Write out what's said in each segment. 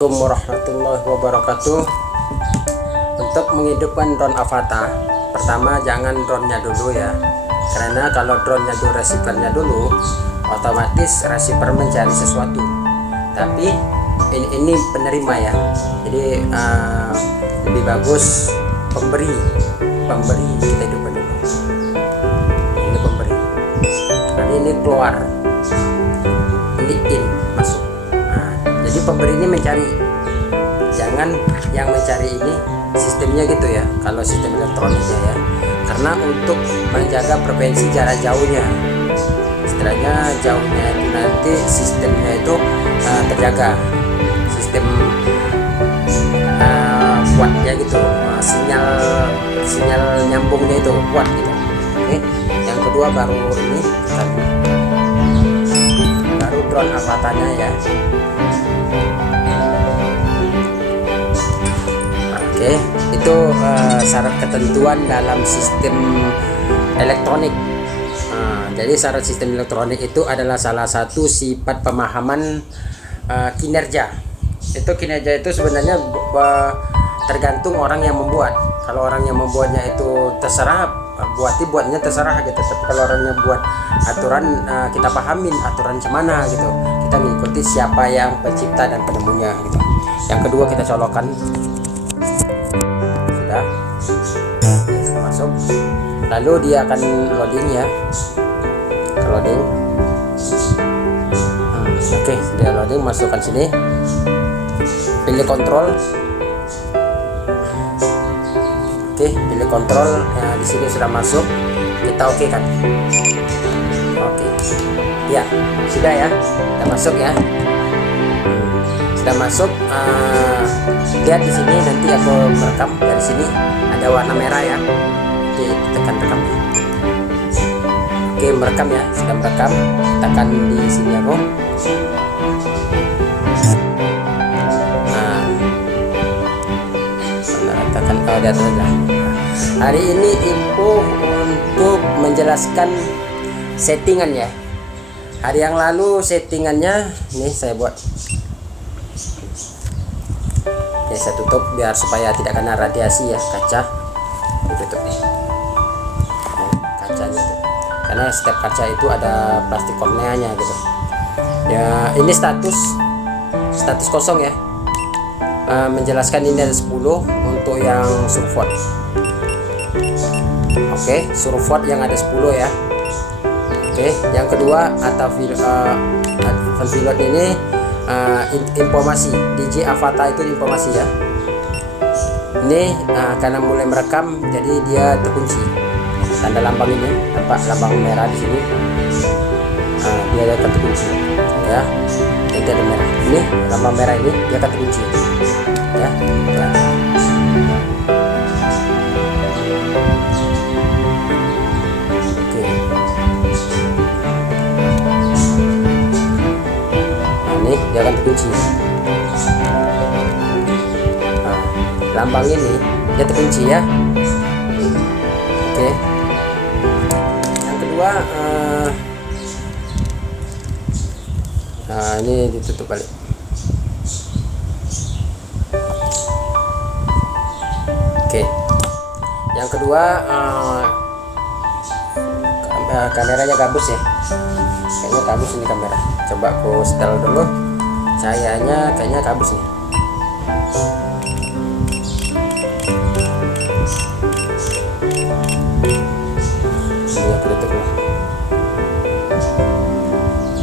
Assalamualaikum warahmatullahi wabarakatuh. Untuk menghidupkan drone Avata, pertama jangan drone-nya dulu ya, karena kalau drone-nya dulu, receiver-nya dulu, otomatis receiver mencari sesuatu. Tapi ini penerima ya, jadi lebih bagus pemberi kita hidupkan dulu. Ini pemberi, ini keluar, ini in masuk. Jadi pemberi ini mencari, jangan yang mencari ini sistemnya gitu ya, kalau sistem elektroniknya ya, karena untuk menjaga frekuensi jarak jauhnya, istilahnya jauhnya itu nanti sistemnya itu terjaga, sistem kuatnya gitu, sinyal nyambungnya itu kuat gitu. Oke, yang kedua baru ini baru drone Avatanya ya. Oke, itu syarat ketentuan dalam sistem elektronik. Jadi syarat sistem elektronik itu adalah salah satu sifat pemahaman kinerja. Itu kinerja itu sebenarnya tergantung orang yang membuat. Kalau orang yang membuatnya itu terserah, buatnya terserah gitu. Tapi kalau orangnya buat aturan, kita pahamin aturan cemana gitu. Kita mengikuti siapa yang pencipta dan penemunya gitu. Yang kedua kita colokkan. Sudah masuk, lalu dia akan loading ya, loading. Oke, dia loading, masukkan sini, pilih kontrol. Oke, pilih kontrol ya, di sini sudah masuk, kita oke kan. Oke ya, sudah ya, sudah masuk ya, sudah masuk. Lihat di sini, nanti aku merekam dari sini ada warna merah ya, tekan rekam. Oke, merekam ya, sudah merekam, tekan di sini aku. Tekan di atas aja. Hari ini info untuk menjelaskan settingan ya. Hari yang lalu settingannya ini saya buat. Oke, saya tutup biar supaya tidak kena radiasi ya, kaca ditutup nih, kacanya tuh, karena setiap kaca itu ada plastik korneanya gitu ya. Ini status kosong ya, menjelaskan ini ada 10 untuk yang surfboard. Oke, surfboard yang ada 10 ya. Oke, yang kedua Advanced pilot ini informasi DJ Avata itu informasi ya. Ini karena mulai merekam jadi dia terkunci. Tanda lambang ini, lambang merah di sini, dia akan terkunci ya. Ini ada merah, ini lambang merah ini dia akan terkunci ya. Oke, ini dia akan terkunci. Lambang ini dia terkunci ya. Oke, yang kedua ini ditutup balik. Oke, yang kedua kameranya gabus ya, kayaknya gabus ini kamera. Coba aku setel dulu, cahayanya kayaknya gabus nih. Ini aku tutup nih.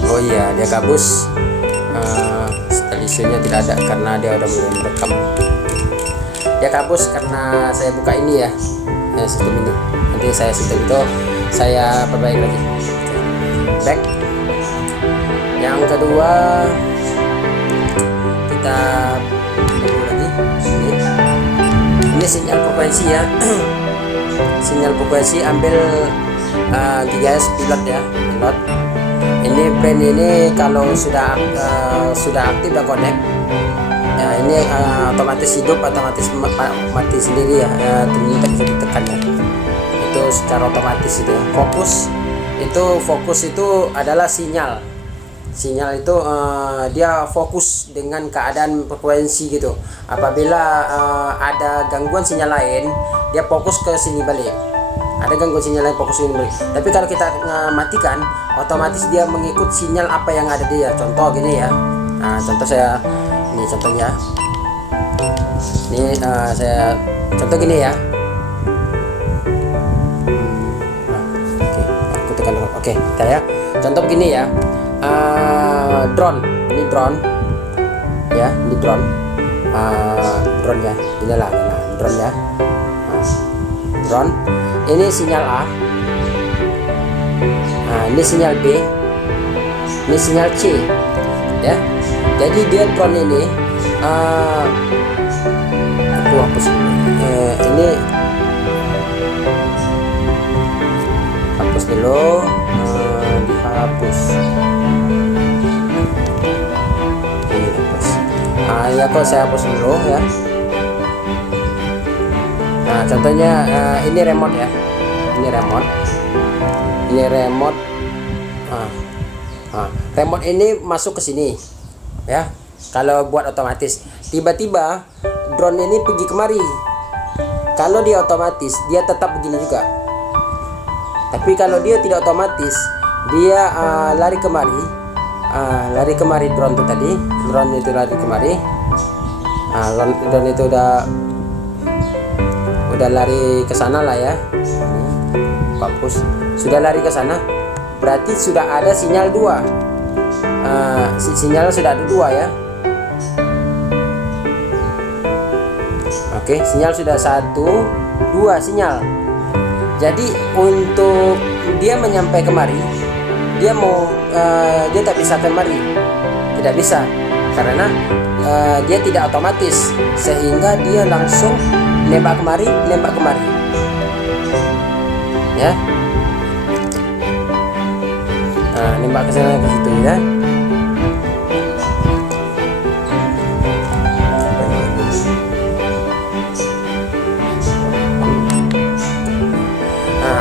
Oh iya, dia gabus. Setel isunya tidak ada karena dia udah mulai merekam. Dia gabus karena saya buka ini ya, sistem ini. Nanti saya sistem itu saya perbaiki lagi. Back. Yang kedua kita dulu lagi. Ini sinyal frekuensi ya. Sinyal frekuensi ambil GGS pilot ya, pilot. Ini band ini kalau sudah aktif dan connect ya, ini otomatis hidup, otomatis mati sendiri ya, tidak bisa ditekan ya, itu secara otomatis itu ya. Fokus itu adalah sinyal Sinyal itu dia fokus dengan keadaan frekuensi gitu. Apabila ada gangguan sinyal lain, dia fokus ke sini balik. Ada gangguan sinyal lain, fokus ke sini balik. Tapi kalau kita matikan, otomatis dia mengikut sinyal apa yang ada dia. Contoh gini ya. Nah, contoh saya ini contohnya. Ini saya contoh gini ya. Oke, aku tekan dulu. Oke, kita ya. Contoh begini ya. Drone, ini drone ya, ini drone, drone ya, inilah drone ya, drone. Ini sinyal A, ini sinyal B, ini sinyal C, ya. Jadi dia drone ini, aku hapus, ini hapus dulu, dihapus. Ya kok saya hapus dulu ya. Nah contohnya ini remote ya, ini remote, remote ini masuk ke sini ya. Kalau buat otomatis, tiba-tiba drone ini pergi kemari. Kalau dia otomatis, dia tetap begini juga. Tapi kalau dia tidak otomatis, dia lari kemari. Lari kemari drone itu tadi, drone itu lari kemari. Drone itu udah lari ke sana lah ya. Fokus sudah lari ke sana, berarti sudah ada sinyal 2. Sinyal sudah ada 2 ya. Oke, sinyal sudah 1, 2 sinyal. Jadi untuk dia menyampai kemari, dia tak bisa kemari, tidak bisa, karena dia tidak otomatis, sehingga dia langsung nembak kemari ya. Nembak ke sana ke situ ya.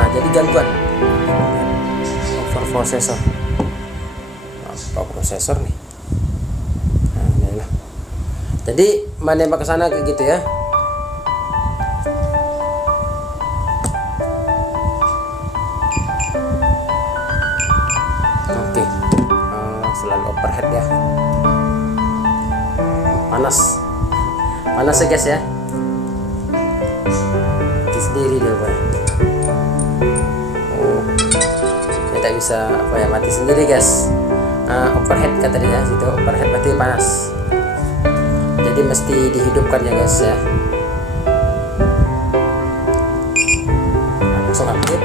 Jadi gangguan overprocessor, apa prosesor nih. Inilah. Jadi menembak ke sana kayak gitu ya. Oke, selalu overhead ya. Panas ya guys ya. Mati sendiri dia Pak. Tidak bisa mati sendiri guys. Overhead kata dia situ, overhead berarti panas, jadi mesti dihidupkan ya guys ya. Langsung aktif.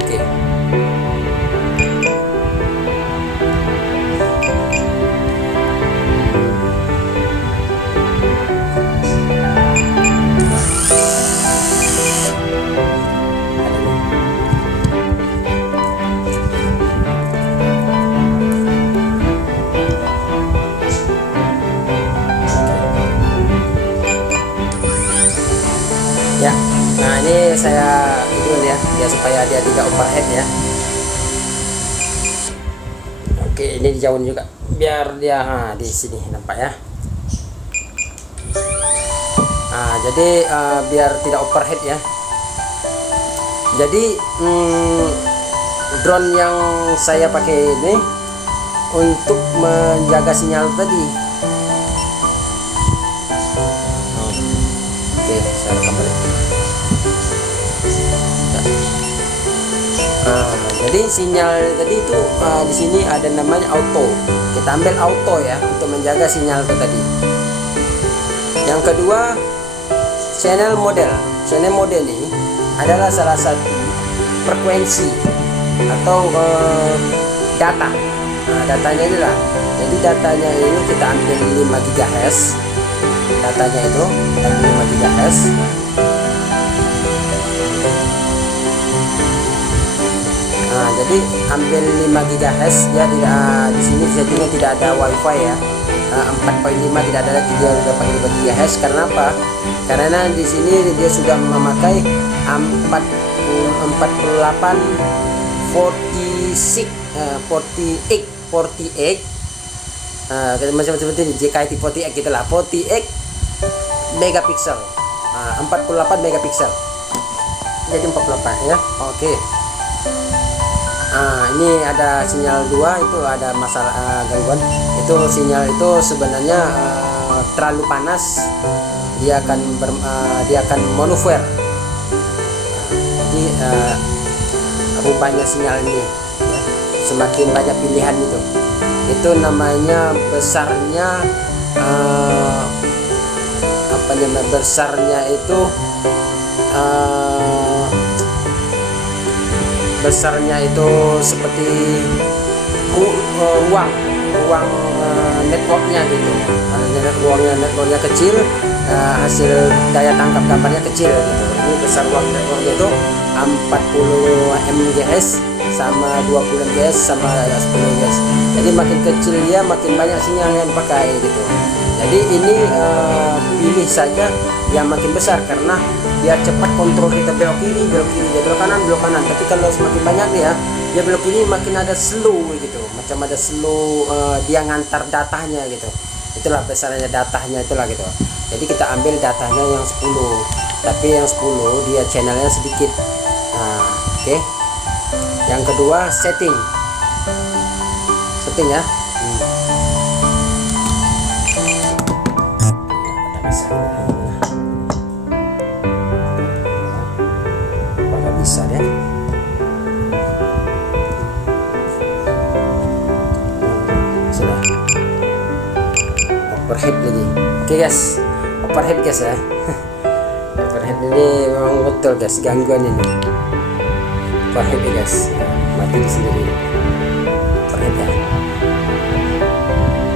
Oke. Ya, nah ini saya itu ya, supaya dia tidak overhead ya. Oke, ini dijauhin juga biar dia di sini nampak ya. Jadi biar tidak overhead ya. Jadi drone yang saya pakai ini untuk menjaga sinyal tadi. Oke, saya rekam balik. Jadi sinyal tadi itu di sini ada namanya auto. Kita ambil auto ya untuk menjaga sinyal itu tadi. Yang kedua, channel model. Channel model ini adalah salah satu frekuensi atau data. Datanya inilah. Jadi datanya ini kita ambil 5 GHz. Datanya itu ambil 5 GHz. Jadi ambil 5 GHz ya, di sini settingnya tidak ada WiFi ya. 4.5 tidak ada lagi, dia udah pakai 5 GHz. Karena apa? Karena di sini dia sudah memakai 48 48 macam seperti ini, JKT48 gitulah, 48 megapiksel, 48 megapiksel, jadi 48 ya. Oke. Ini ada sinyal 2, itu ada masalah gangguan. Itu sinyal itu sebenarnya terlalu panas, dia akan manuver. Jadi rubahnya sinyal ini ya, semakin banyak pilihan itu namanya besarnya besarnya itu seperti ruang networknya gitu. Networknya kecil, hasil daya tangkap gambarnya kecil gitu. Ini besar ruang networknya itu 40 mgs sama 20 mgs sama 10 mgs. Jadi makin kecil dia makin banyak sinyal yang dipakai gitu. Jadi ini pilih saja yang makin besar, karena biar cepat kontrol kita belok kiri, dia belok kanan. Tapi kalau semakin banyak dia belok kiri, makin ada slow gitu, macam ada slow, dia ngantar datanya gitu. Itulah besarnya datanya itulah gitu. Jadi kita ambil datanya yang 10, tapi yang 10 dia channelnya sedikit. Oke. Yang kedua setting ya. Bisa ya. Sudah. Overhead lagi. Oke guys, overhead guys ya. Overhead ini memang betul guys, gangguan ini. Overhead ya guys, mati di sendiri. Overhead ya.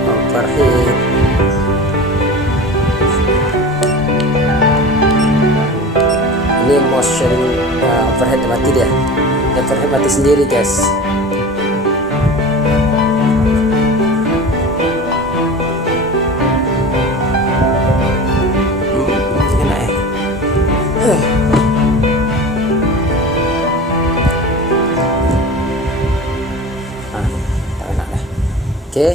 Overhead. Ini motion overhead mati dia. Overhead mati sendiri guys. Oke.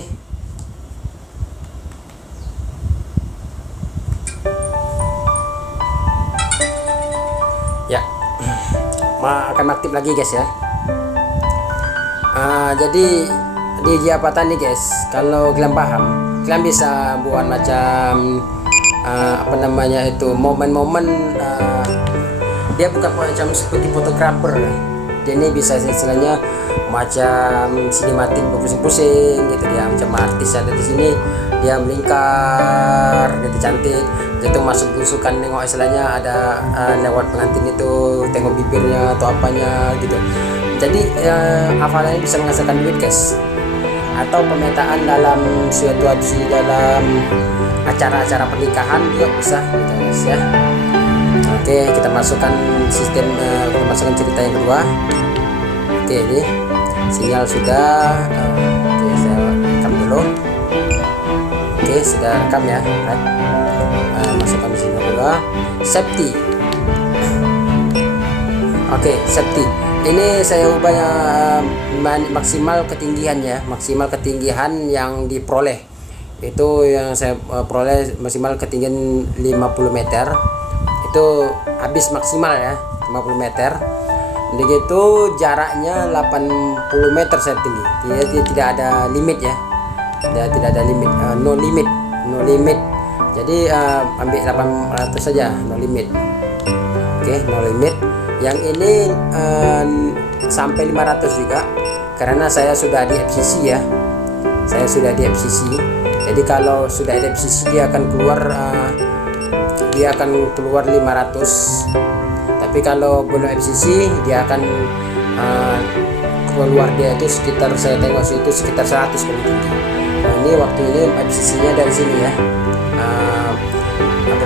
Ya, akan aktif lagi guys ya. Jadi di Japatan nih guys, kalau kalian paham, kalian bisa buat macam momen-momen, dia bukan macam seperti fotografer. Dia ini bisa istilahnya macam sinematik berpusing-pusing gitu, dia macam artis ada di sini, dia melingkar gitu cantik gitu, masuk busukan, nengok istilahnya ada lewat pengantin itu, tengok bibirnya atau apanya gitu. Jadi hafalannya bisa menghasilkan duit guys, atau pemetaan dalam situasi dalam acara-acara pernikahan juga bisa gitu guys ya. Oke, kita masukkan sistem, kita masukkan cerita yang kedua. Oke, ini sinyal sudah. Oke, saya rekam dulu. Oke, sudah rekam ya. Masukkan sinyal kedua. Safety. Oke, safety. Ini saya ubah maksimal ketinggian ya, maksimal ketinggian yang diperoleh. Itu yang saya peroleh maksimal ketinggian 50 meter. Itu habis maksimal ya, 50 meter. Begitu jaraknya 80 meter saya tinggi. Dia tidak ada limit ya. Dia tidak ada limit, no limit. Jadi ambil 800 saja, no limit. Oke, no limit. Yang ini sampai 500 juga, karena saya sudah di FCC ya. Saya sudah di FCC. Jadi kalau sudah di FCC dia akan keluar 500. Tapi kalau belum FCC dia akan keluar dia itu sekitar, saya tengok itu sekitar 100 paling tinggi. Nah, ini waktu ini FCC nya dari sini ya.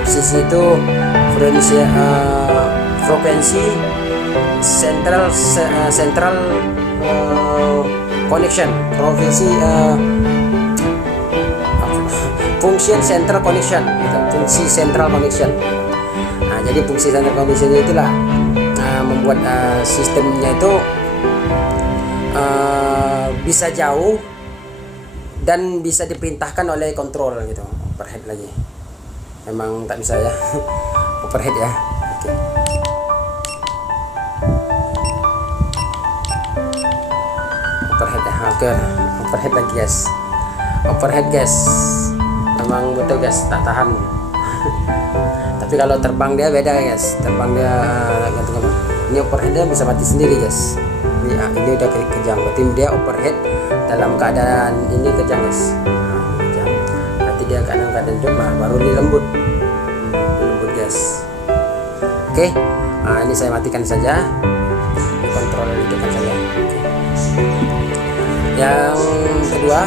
FCC itu frekuensi central connection, function central connection gitu. Fungsi central connection. Nah, jadi fungsi central connection itulah membuat sistemnya itu bisa jauh dan bisa diperintahkan oleh kontrol gitu. Overhead lagi, memang tak bisa ya. Overhead ya. Oke. Overhead ya. Oke. Overhead lagi guys. Overhead guys, memang betul guys, tak tahan. Tapi kalau terbang dia beda guys, terbang dia gantung. Ini overhead dia bisa mati sendiri guys. Ini udah kejang, berarti dia overhead dalam keadaan ini kejang guys. Kejang. Berarti dia kadang-kadang hidup, baru ini lembut, lembut guys. Oke, ini saya matikan saja, ini kontrol hidupkan saja. Yang kedua,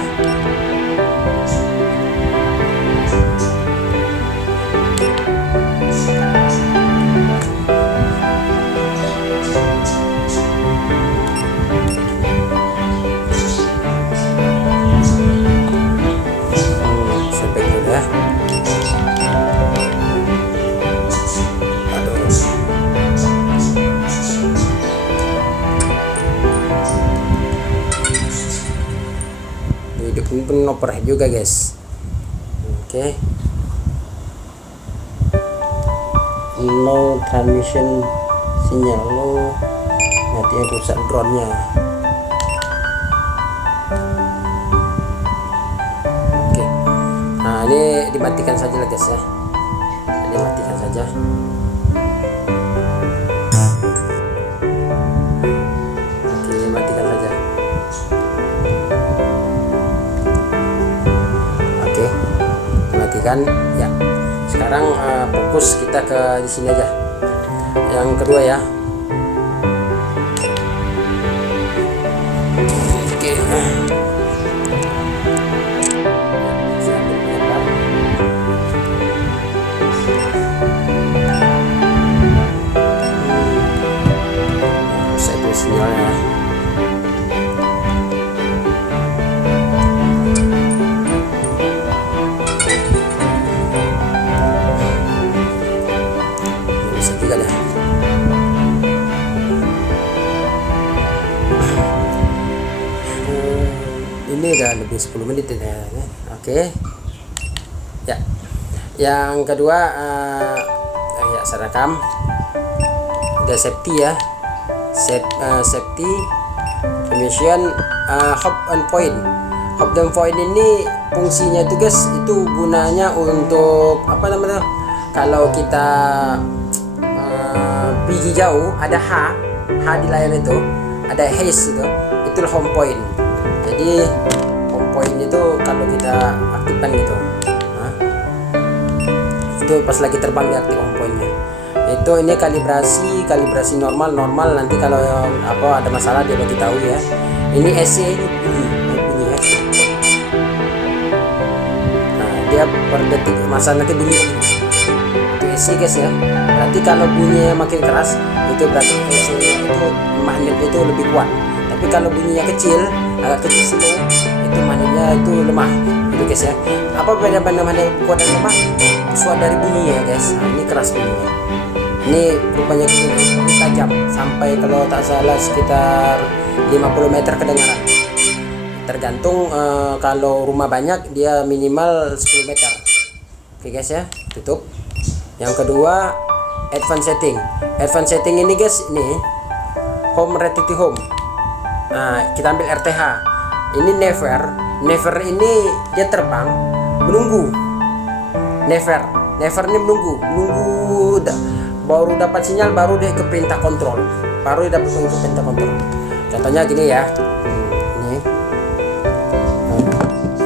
ini pun overhead juga guys. Oke. No transmission sinyal, lo nanti rusak drone-nya. Oke. Nah, ini dimatikan saja lah guys ya. Ini matikan saja. Oke, matikan saja. Kan ya, sekarang fokus kita ke di sini aja, yang kedua ya. Oke. Saya tulis sinyalnya. Ini udah lebih 10 menit ya. Oke. Ya. Yang kedua ya saya rekam. Udah safety ya. Safety permission hop and point. Hop and point ini fungsinya itu guys, itu gunanya untuk apa namanya? Kalau kita pergi jauh, ada H di layar itu, ada haze itu home point. Jadi home point itu kalau kita aktifkan gitu, itu pas lagi terbang diaktif home pointnya. Itu ini kalibrasi normal. Nanti kalau ada masalah dia bagi tahu ya. Ini SC ini bunyi ya. Nah, dia per detik masa nanti bunyi itu SC guys ya. Berarti kalau bunyinya makin keras itu berarti SC itu magnet itu lebih kuat. Tapi kalau bunyinya agak kecil slow, itu magnetnya itu lemah gitu guys ya. Apa beda magnet kuat dan lemah? Suara dari bunyi ya guys. Nah, ini keras bunyinya. Ini rupanya ini tajam sampai kalau tak salah sekitar 50 meter kedengaran. Tergantung kalau rumah banyak dia minimal 10 meter. Oke guys ya, tutup. Yang kedua, advance setting. Advance setting ini guys, ini home relative home. Nah, kita ambil RTH. Ini never ini dia terbang menunggu. Never ini menunggu baru dapat sinyal, baru dia ke perintah kontrol. Contohnya gini ya. Ini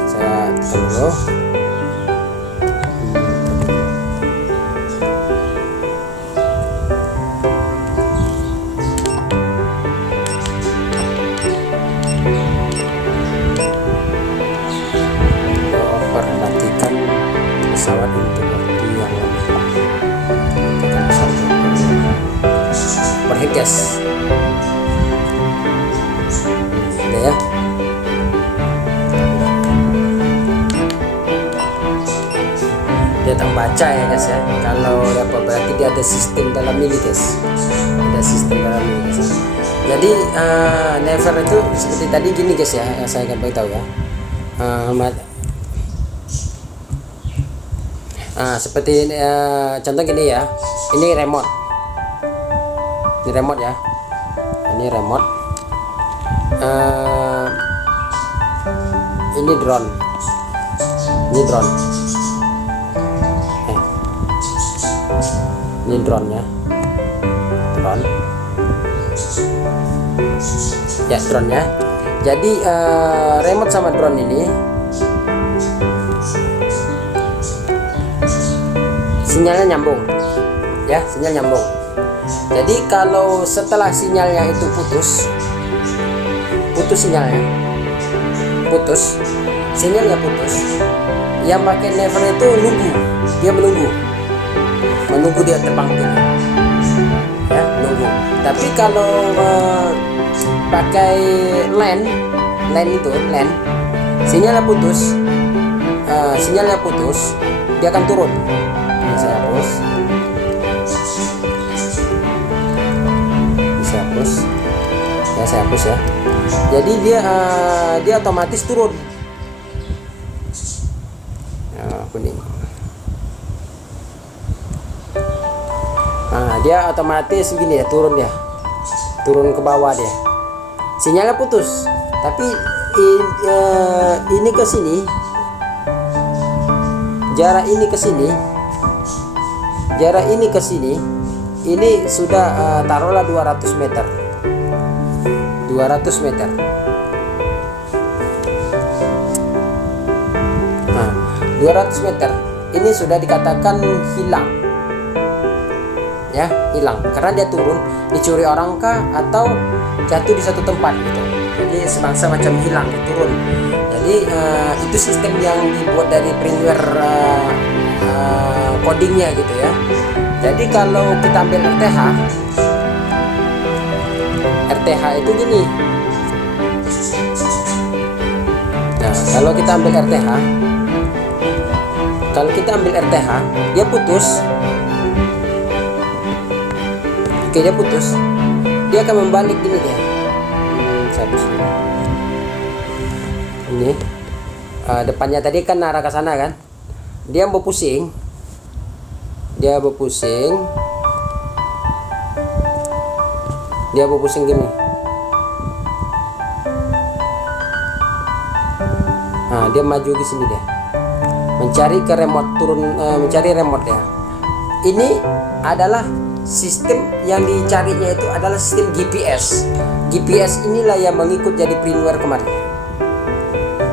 saya tekan dulu. Pesawat untuk waktu yang lama. Overhead guys. Udah ya. Dia tak baca ya guys ya. Kalau dapat berarti dia ada sistem dalam ini guys. Jadi never itu seperti tadi gini guys ya, yang saya akan beritahu ya. Seperti contoh gini ya, ini remote ya, ini remote, ini drone, ini drone ya, drone ya. Jadi remote sama drone ini sinyalnya nyambung ya, sinyal nyambung. Jadi kalau setelah sinyalnya itu putus sinyalnya putus, yang pakai never itu menunggu dia terbang gini ya, menunggu. Tapi kalau pakai LAN sinyalnya putus, dia akan turun. Ini saya hapus ya. Jadi dia otomatis turun. Kuning. Dia otomatis begini ya, turun ke bawah dia. Sinyalnya putus, tapi ini ke sini, jarak ini ke sini, ini sudah taruhlah 200 meter. 200 meter. Nah, 200 meter ini sudah dikatakan hilang. Ya, hilang karena dia turun, dicuri orang kah atau jatuh di satu tempat gitu. Jadi sebangsa macam hilang, turun. Jadi itu sistem yang dibuat dari firmware codingnya gitu ya. Jadi kalau kita ambil RTH itu gini. Nah, kalau kita ambil RTH, dia putus. Oke, dia putus. Dia akan membalik gini dia. Ini depannya tadi kan arah ke sana kan. Dia berpusing. Dia berpusing gini. Nah, dia maju ke sini dia. Mencari ke remote, mencari remote ya. Ini adalah sistem yang dicarinya itu adalah sistem GPS. GPS inilah yang mengikut jadi firmware kemarin.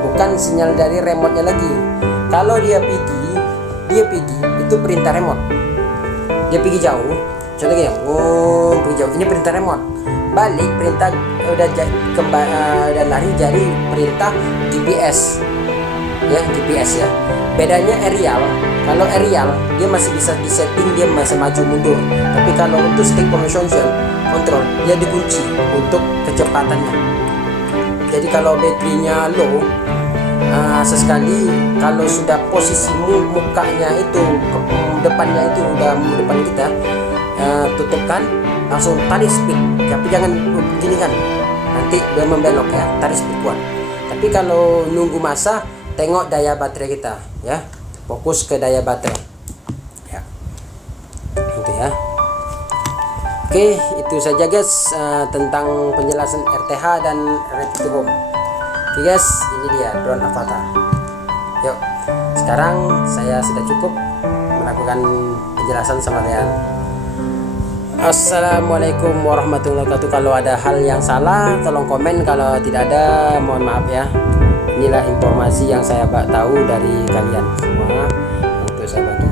Bukan sinyal dari remote-nya lagi. Kalau dia pergi itu perintah remote. Dia pergi jauh, contohnya pergi jauh, ini perintah remote. Balik perintah udah lari jadi perintah GPS. Ya, GPS ya. Bedanya aerial, kalau aerial dia masih bisa disetting, dia masih maju mundur. Tapi kalau untuk stick motion control dia dikunci untuk kecepatannya. Jadi kalau baterainya low, sesekali kalau sudah posisimu mukanya itu depannya itu udah depan kita, tutupkan langsung tarik speed. Tapi jangan begini kan, nanti dia membelok ya, tarik speed kuat. Tapi kalau nunggu masa, tengok daya baterai kita ya, fokus ke daya baterai ya, gitu ya. Oke, itu saja guys tentang penjelasan RTH dan Ready to Home. Oke guys, ini dia drone Avatar. Yuk, sekarang saya sudah cukup melakukan penjelasan sama kalian. Assalamualaikum warahmatullahi wabarakatuh. Kalau ada hal yang salah tolong komen, kalau tidak ada mohon maaf ya. Inilah informasi yang saya tahu dari kalian semua untuk saya bagi.